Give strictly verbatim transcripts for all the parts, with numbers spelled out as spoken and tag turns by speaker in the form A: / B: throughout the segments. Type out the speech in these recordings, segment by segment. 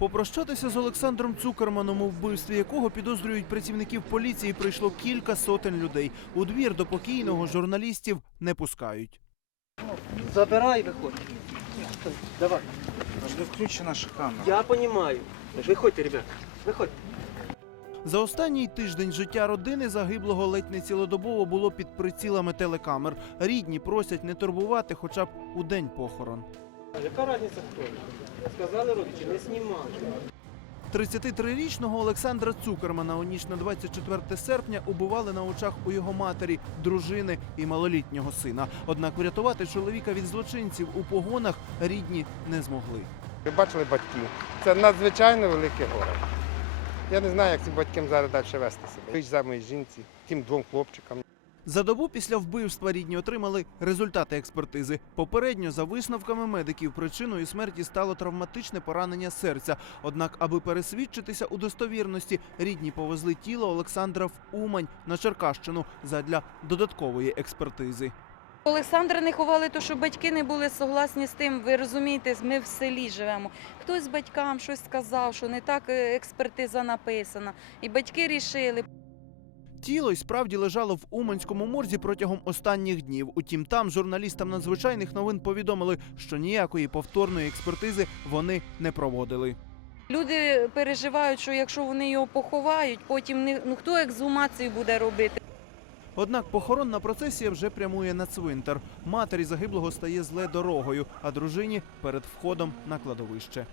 A: Попрощатися з Олександром Цукерманом, у вбивстві якого підозрюють працівників поліції, прийшло кілька сотень людей. У двір до покійного журналістів не пускають.
B: Забирай, виходь. Давай.
C: Не включена ж камера.
B: Я розумію. Виходьте, ребята. Виходьте.
A: За останній тиждень життя родини загиблого ледь не цілодобово було під прицілами телекамер. Рідні просять не турбувати хоча б у день похорон.
B: Яка різниця хто? Сказали родичі, не знімали.
A: тридцятитрирічного Олександра Цукермана у ніч на двадцять четверте серпня убивали на очах у його матері, дружини і малолітнього сина. Однак врятувати чоловіка від злочинців у погонах рідні не змогли.
D: Ви бачили батьків. Це надзвичайно велике горе. Я не знаю, як цим батькам зараз далі вести себе. Річ за моїй жінці, тим двом хлопчикам.
A: За добу після вбивства рідні отримали результати експертизи. Попередньо, за висновками медиків, причиною смерті стало травматичне поранення серця. Однак, аби пересвідчитися у достовірності, рідні повезли тіло Олександра в Умань на Черкащину задля додаткової експертизи.
E: Олександра не ховали, то що батьки не були согласні з тим. Ви розумієте, ми в селі живемо. Хтось батькам щось сказав, що не так експертиза написана. І батьки рішили.
A: Тіло й справді лежало в Уманському морзі протягом останніх днів. Утім, там журналістам надзвичайних новин повідомили, що ніякої повторної експертизи вони не проводили.
E: Люди переживають, що якщо вони його поховають, потім не, ну, хто ексгумацію буде робити.
A: Однак похоронна процесія вже прямує на цвинтар. Матері загиблого стає зле дорогою, а дружині – перед входом на кладовище.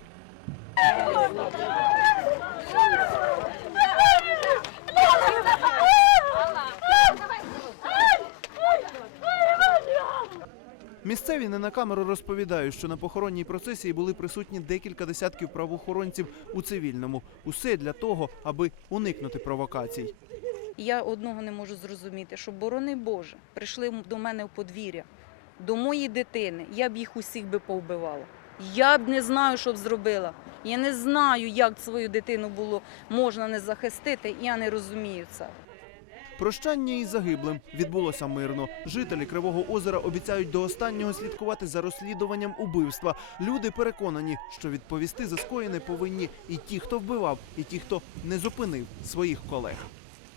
A: Місцеві не на камеру розповідають, що на похоронній процесії були присутні декілька десятків правоохоронців у цивільному. Усе для того, аби уникнути провокацій.
E: Я одного не можу зрозуміти, що, борони Боже, прийшли до мене в подвір'я, до моєї дитини, я б їх усіх би повбивала. Я б не знаю, що б зробила. Я не знаю, як свою дитину було можна не захистити, я не розумію це.
A: Прощання із загиблим відбулося мирно. Жителі Кривого Озера обіцяють до останнього слідкувати за розслідуванням убивства. Люди переконані, що відповісти за скоєне повинні і ті, хто вбивав, і ті, хто не зупинив своїх колег.